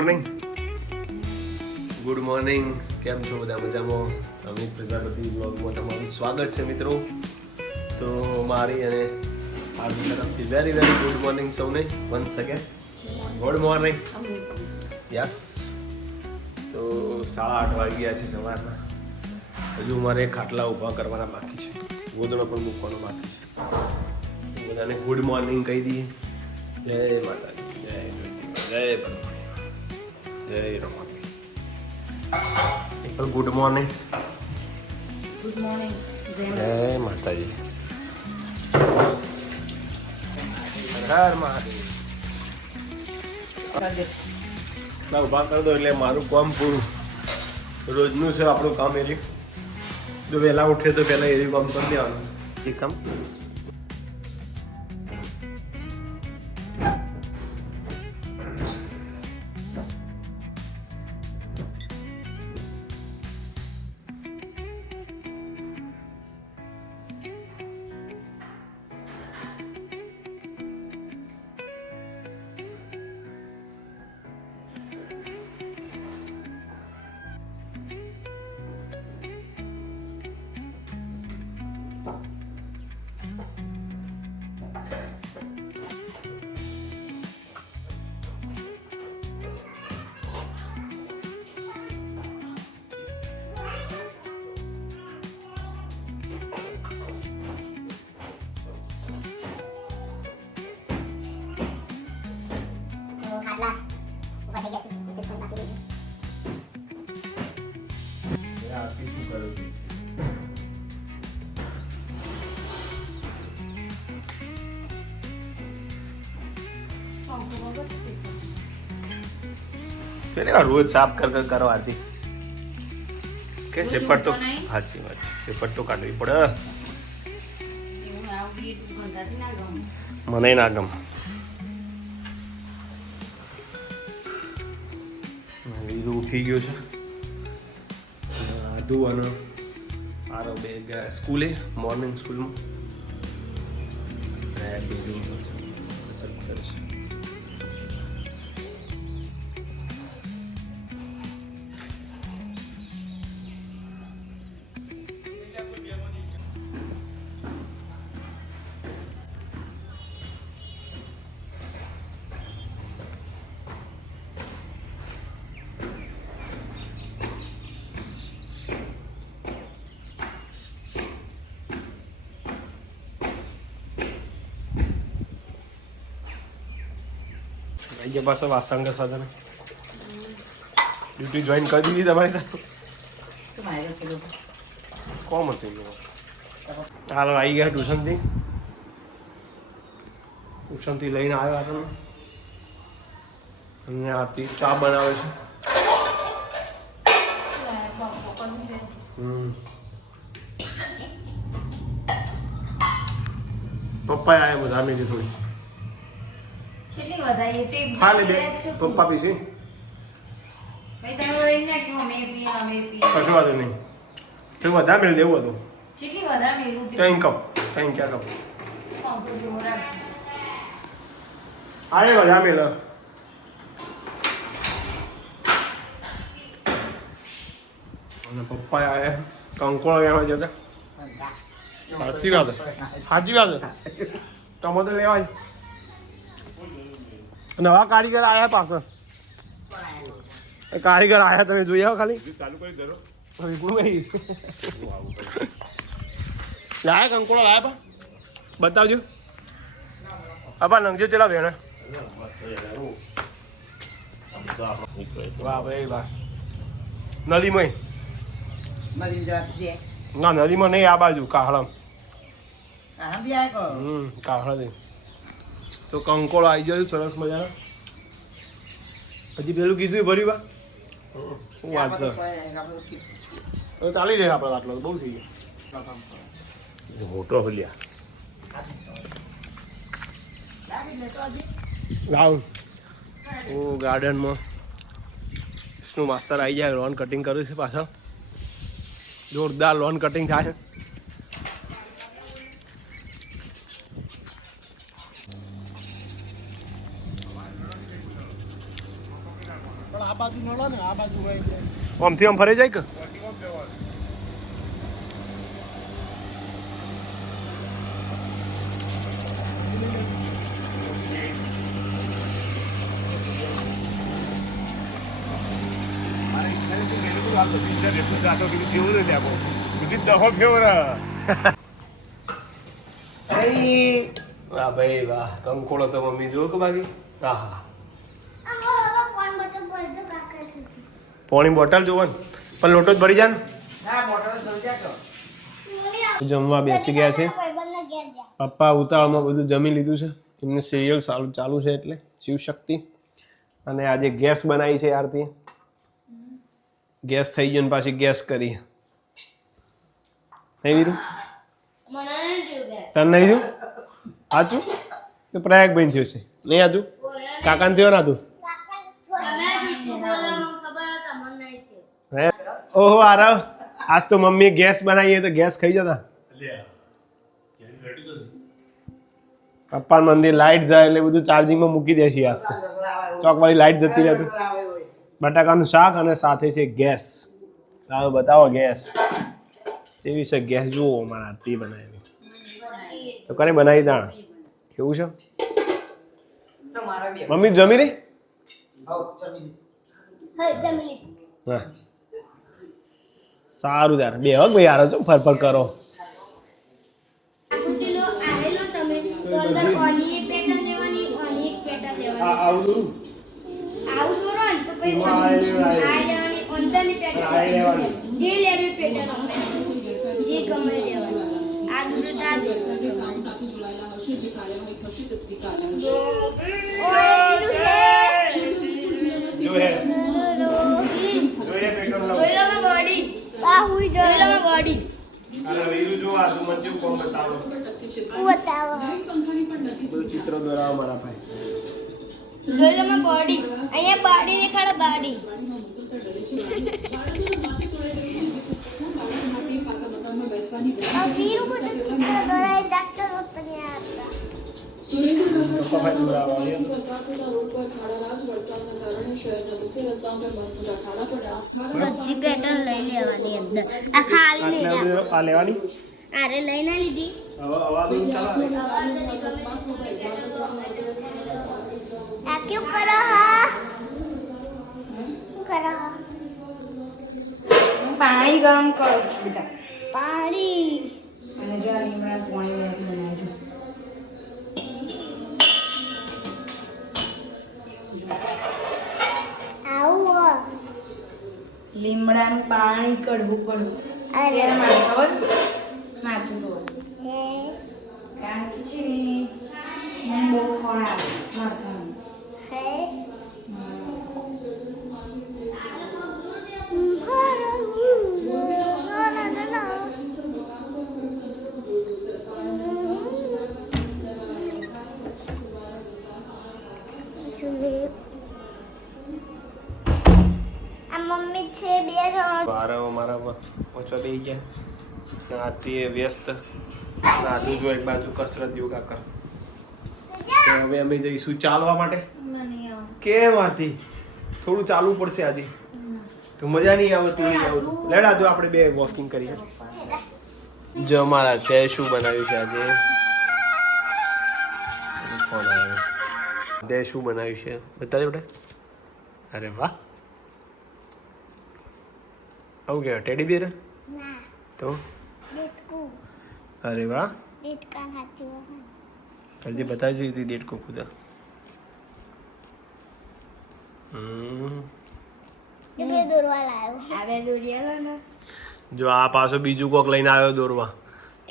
Morning. કેમ છો બધા? મજામાં? અમિત પ્રજાપતિ બ્લોગમાં તમારું સ્વાગત છે મિત્રો. તો મારી અને આની તરફથી વેરી વેરી ગુડ મોર્નિંગ સૌને. Once again good morning. Yes. તો 8:30 વાગ્યા છે સવારના. હજુ મારે ખાટલા ઊભા કરવાના બાકી છે, ગોદડો પણ મૂકવાનો બાકી છે. બધાને ગુડ મોર્નિંગ કહી દઈએ. જય માતાજી, જય જય રમાપી. Good morning. Good morning. જય માતાજી. હર મહાદેવ. ઊભા કરી દો એટલે મારું કામ પૂરું. રોજનું છે આપણું કામ. એ જો વહેલા ઉઠે તો પહેલાં એવી કામ કરી દેવાનું. એ કામ શું કરે છે? રોજ સાફ કરવાથી કે સેપટ તો સાચી વાત છે. સેપટ તો કાઢવી પડે. મને ના ગમે. બીજું ઉઠી ગયો છે. આધુ અને આરો બે ગયા સ્કૂલે, મોર્નિંગ સ્કૂલમાં. બીજું કરે છે. અહીંયા પાછો વાસણ ઘસવા ડ્યુટી જોઈન કરી દીધી તમારી? કોમ હતું હાલો આવી ગયા ટ્યુશનથી લઈને આવ્યો આપણને. અને આથી ચા બનાવે છે. પપ્પા આવ્યા બધા મેં થોડી ખાલી બે પપ્પા પીશે. કશું વાંધો નહીં. તો વધારે મેળ દેવું હતું. 3 કપ 4 કપ અરે વધારે મેળ. અને પપ્પા આવ્યા કંકોળો લેવા જતા. સાચી વાત ટમેટો લેવા. નવા કારીગર આવ્યા પાછળ. કારીગર આવ્યા તમે જોઈ આવો ખાલી. ચાલુ કરી દરો. લાયા કંકોળો લાયા પા બતાવજો. આપા નંગજો ચલા વેણે. વાહ ભાઈ વાહ. નદીમાં ના નદીમાં નહીં, આ બાજુ કાહળમ. કાહળ તો કંકોળો આવી ગયો સરસ મજાનો. હજી પેલું કીધું ભર્યું બા. શું વાત કર. ચાલી રહે આપણે આટલો બહુ થઈ ગયો. મોટો હલ્યા લાવ. ઓ ગાર્ડનમાં વિષ્ણુ માસ્તર આવી જાય. લોન કટિંગ કર્યું છે પાછળ. જોરદાર લોન કટિંગ થાય. આમથી આમ ફરી જાય કે વાહ ભાઈ વાહ કંકોળો તો મમ્મી જો કે બાકી હા હા પાણી બોટલ જોવાનું પણ લોટો જ ભરી જાય ને જમવા બેસી ગયા છે પપ્પા ઉતાવળમાં બધું જમી લીધું છે એમને સિરિયલ ચાલુ છે એટલે શિવશક્તિ અને આજે ગેસ બનાવી છે આરતી ગેસ થઈ ગયો ને પાછી ગેસ કરી નહીં વીરું તને નહીં થયું આચું તો પ્રયાગભાઈ થયું છે નહીં આતું કાકાને થયો ના તું ઓહો આરવ આજ તો મમ્મી ગેસ બનાવીએ તો ગેસ ખાઈ જતા પપ્પા મંદિર લાઈટ જાય એટલે બધું ચાર્જિંગમાં મૂકી દે છે આજ તો ચોકવાળી લાઈટ જતી રહેતી બટાકાનું શાક અને સાથે છે ગેસ ચાલો બતાવો ગેસ જેવી છે ગેસ જુઓ મારા આરતી બનાવેલી તો કરે બનાવી દાણ કેવું છે મમ્મી જમી રહી હા સારું તાર બે હક ભાઈ આરો છો ફરફર કરો ચિત્ર દોરાવો મારા ભાઈ જોઈ લો મેં બોડી અહીંયા બોડી દેખાડો બોડી વીરુ को तो चित्र दौराए डॉक्टर होते नहीं आता બધી પેટર્ન લઈ લેવાની અંદર આ ખાલી નહીં આ લેવાની અરે લઈ ના લીધી આ ક્યું કરો હા કરો પાણી ગરમ કરો બેટા પાણી અને જો આ લીમડા પાણી બનાવજો આવો લીમડાનું પાણી કડવું કડવું અરે માથું ધોવાનું કારણ કે છે મને બહુ ખોળા માથાનું મમ્મી છે બે જણ મારા ઓછો બે ગયા આરતી એ વ્યસ્ત નાધું જો એક બાજુ કસરત યોગા કર તો હવે અમે જઈશું ચાલવા માટે કેમ આરતી થોડું ચાલવું પડશે આજે તો મજા નહીં આવે તું નહીં આવતું લેડ આજો આપણે બે વોકિંગ કરીએ જો અમારા તે શું બનાવ્યું છે આજે ફોન આવ્યો તે શું બનાવ્યું છે બતાજો બેટા અરે વાહ આવું કે ટેડી બેર ના તો દેટકુ અરે વાહ દેટકા હાચું હજી બતાવજો હતી ડેટ કો ખુદા બે દોરવા લાવ્યો આવે દોરિયા ને જો આ પાછો બીજું કોક લઈને આવ્યો દોરવા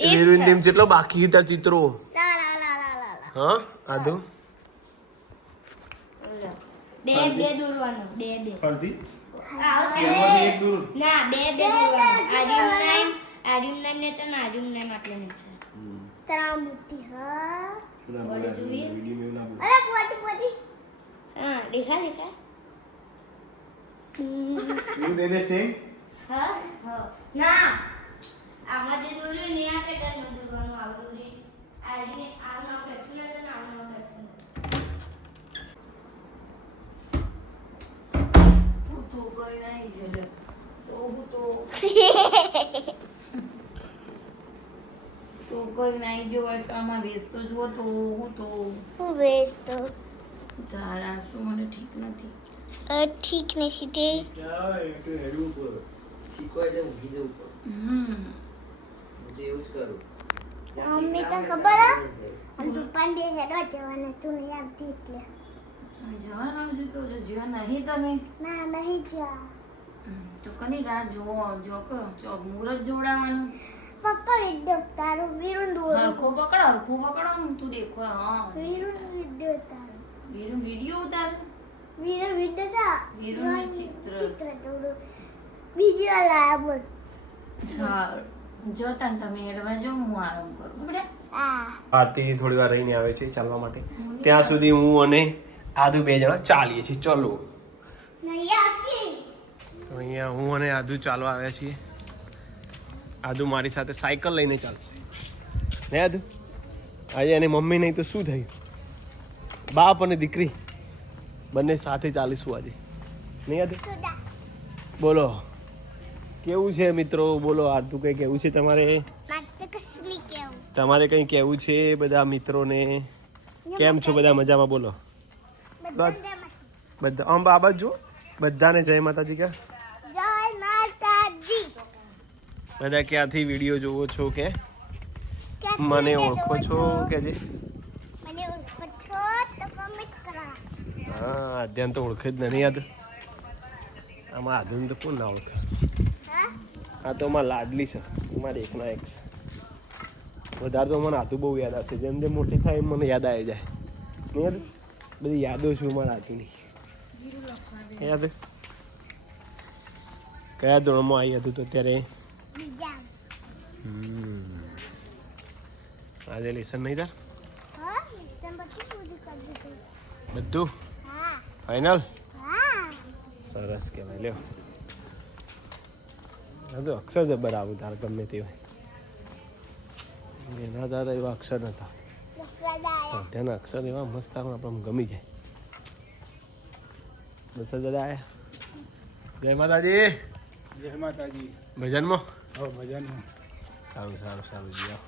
હિરોઈન ટીમ જેટલો બાકી હતા ચિત્રો લા લા લા લા લા હા આદુ બે બે દોરવાનો બે બે ફરતી આવશે એક દૂર ના બે બે દોરવાનો આર્યમ નામ ને છે ને આર્યમ નામ આટલે ને છે ત્રામુતી હા બોડી જોઈએ વિડિયો મે ના અરે બોડી બોડી હા દેખા દેખા યુ બેબી સેમ હા હા ના આમાં જે દોર્યું ને આ પેટર્ન માં દોરવાનું આવ દોરી આડીને આ નામ પેટર્ન છે ને આ નામ પેટર્ન લે તો હું તો તો કોઈ નહીં જોવે તો આમાં વેસ્ટ તો જુઓ તો હું તો હું વેસ્ટ તારા શું મને ઠીક નથી ઠીક નથી તે મમ્મી તો ખબર અને પપ્પાને બે હેડવા જવાના તું નહીં આવતી એટલે તમે જવાના છો તો જો નહીં તમે ના નહીં જા તો કની રાહ જોવો જો મુહૂર્ત જોડાવાનું પપ્પા વિડિયો તારું વીરું દોર હરખો પકડો તું દેખો હા વીરું વિડિયો તારું વીરું વિડિયો ઉતાર વીરું વિડિયો જા વીરુંનું ચિત્ર દોરો બીજી લાયા બોલ ચાલ જોતા ને તમે હેડવા જો હું આરામ કરું બેટા આરતી થોડી વાર રહીને આવે છે ચાલવા માટે ત્યાં સુધી હું અને આદુ બે જણા ચાલીએ છીએ ચલો નહીં આવતી તો અહીંયા હું અને આદુ ચાલવા આવ્યા છીએ આદુ મારી સાથે સાયકલ લઈને ચાલશે ને આદુ આજે એની મમ્મી નહીં તો શું થયું બાપ અને દીકરી બંને સાથે ચાલીશું આજે નહીં આદુ બોલો કેવું છે મિત્રો બોલો આદુ કંઈ કેવું છે તમારે તમારે કંઈ કેવું છે બધા મિત્રોને કેમ છો બધા મજામાં બોલો બધા આમ બાબા જો બધાને જય માતાજી કે જય માતાજી બધા ક્યાંથી વિડીયો જોવો છો કે મને ઓળખો છો કે જે મને ઓળખો છો તો કમેન્ટ કરો હા અધ્યાન તો ઓળખે જ નહીં યાદ આમાં આધુન તો કોણ ના ઓળખે હા આ તો અમારા લાડલી છે મારી એકના એક છે વધારે તો મને આધુ બહુ યાદ આવશે જેમ જેમ મોટી થાય એમ મને યાદ આવી જાય નહીં યાદ બધી યાદો છું મારા આધુની યાદ કયા ધોરણમાં આવી હતું તો ત્યારે બીજા આજે લેસન નહીં તાર હા મિસ્ટર બધું પૂરું કરી દીધું બધું હા ફાઇનલ હા સરસ કહેવાય લ્યો આ તો અક્ષર જબર આવું તાર ગમે તે હોય એના તારા એવા અક્ષર નતા દસરાદાય તેના અક્ષર એવા મસ્ત આવે આપણને ગમી જાય બસ દાદા આયા જય માતાજી જય માતાજી ભજનમાં હો ભજનમાં સારું જી આવો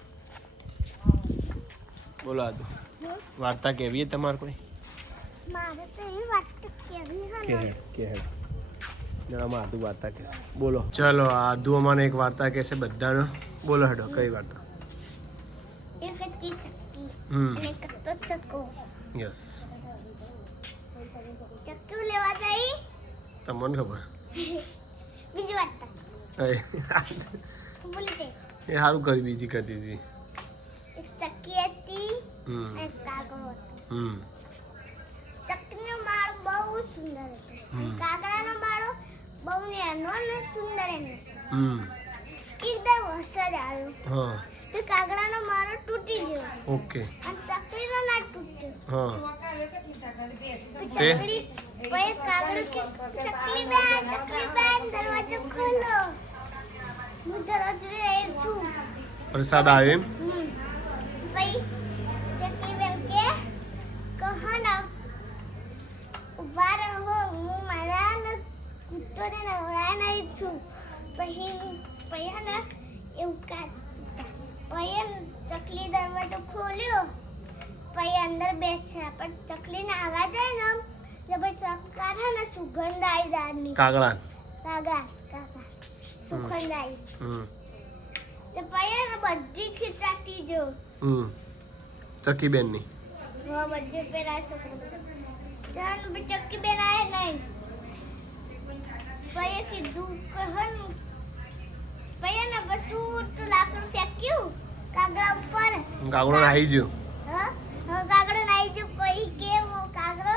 બોલો આ તો વાર્તા કેવી તમારે કોઈ મારે તો એ વાત કેવી હા કે જણામાં આદુ વાર્તા કહેશે બોલો ચલો આદુ અમાને એક વાર્તા કહેશે બધાનો બોલો હેડો કઈ વાર્તા એક હતી ચક્કી હમ અને કતો ચક્કો યસ ચક્કુ લેવા જઈ તમને ખબર બીજી વાર્તા બોલી દે એ સારું કરી બીજી કરી દીધી એક ચક્કી હતી હમ એક કાગડો હતો હમ ચક્કીનો માળો બહુ સુંદર હતો અને કાગડાનો માળો બહુ નાનો અને સુંદર એમ હતો હમ એકદમ વરસાદ આવ્યો હા તો કાગડાનો માળો તૂટી ગયો ઓકે અને ચકલીનો ના તૂટ્યો હા ચકલી પછી કાગડો કે ચકલી બેન દરવાજો ખોલો હું દરવાજો રહી છું વરસાદ આવે એમ પછી ચકલી બેન કે કહના ઉભા રહો હું મારા ને કૂતરોને નવરા નહીં છું પછી ને એવું પછી ચકલી દરવાજો ખોલ્યો પછી અંદર બેઠા પણ ચકલીને આવાજ આવે ને જબર ચકકાર હે ને સુગંધ આવી દાળની કાગડા કાગા સુગંધ આવી હમ તો પછી ને બધી ખીચાતી જો હમ ચકી બેનની હા બધી પેલા છોકરો જાન ચક્કી બેન આવે નહીં પછી કીધું કે હન પછી ને બસું તો લાકડું ફેંક્યું કાગડા ઉપર કાગડો આવી ગયો હા કાગડો નાઈ જો પછી કેમ કાગડો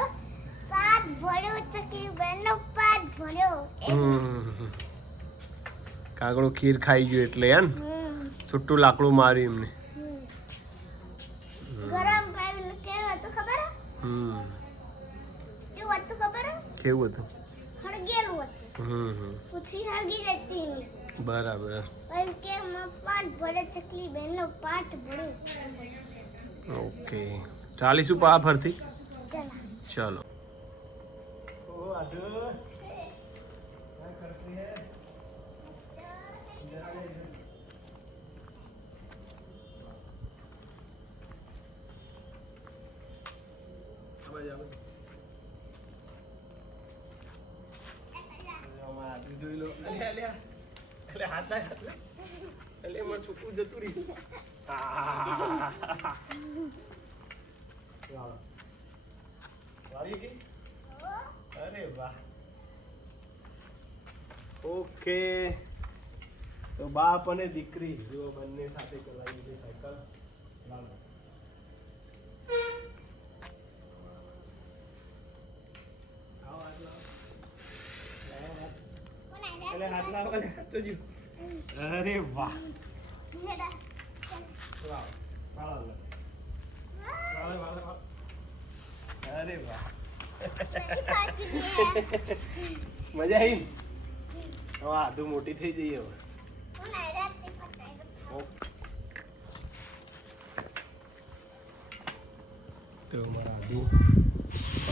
પાટ ભર્યો ચક્કી બેનનો પાટ ભર્યો કાગડો ખીર ખાઈ ગયો એટલે એમ છૂટું લાકડું માર્યું એમને ગરમ પાણી કેવું હતું ખબર હમ કેવું હતું ખબર કેવું હતું હળગેલું હતું પછી હળગી જતી બરાબર પછી કે પાટ ભર્યો ચકલી બેનનો પાટ ભર્યો ઓકે ચાલીશું પા ફરતી ચલા ચલો હાથ લાય એટલે એમાં સૂકું જતું રહ્યું વાળી ગઈ અરે વાહ ઓકે તો બાપ અને દીકરી જો બંને સાથે ચલાવી છે સાયકલ લાવો એટલે હાથ લાવો અને હાથ તો જો અરે વાહ અરે વાહ મજા આવી હવે આધું મોટી થઈ જઈએ હવે તો મારા આધુ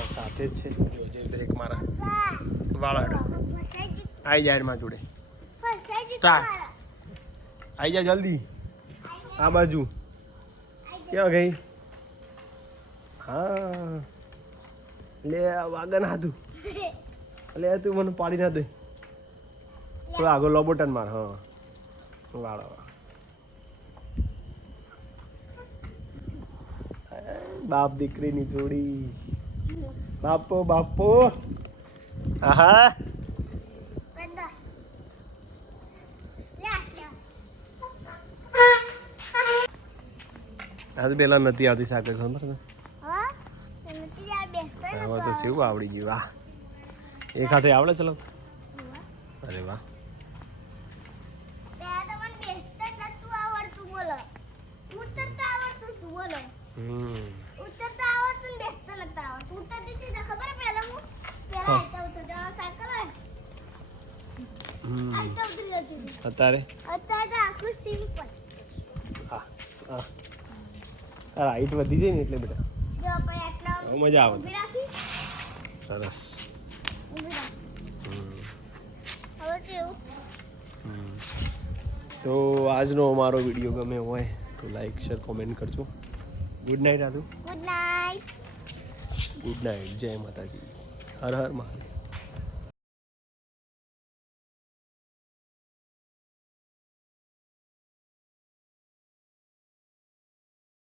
સાથે જ છે જોજે બ્રેક મારા વાળા આવી જાય માં જોડે સ્ટાર્ટ આવી જા જલ્દી આ બાજુ ક્યાં ગઈ હા લે વાગન હાથું લે તું મને પાડી ના દે તો આગળ લોબોટન માર હા વાળા બાપ દીકરીની જોડી બાપો બાપો આહા આજ પેલા નથી આવતી સાકર સમર હવે તો કેવું આવડી ગયું વાહ એક હાથે આવડે ચલો અરે વાહ અત્યારે હાઈટ વધી જાય ને એટલે બેટા મજા આવે સરસ તો આજનો અમારો વિડીયો ગમે હોય તો લાઈક શેર કોમેન્ટ કરજો ગુડ નાઇટ આદુ ગુડ નાઇટ ગુડ નાઇટ જય માતાજી હર હર મહાદેવ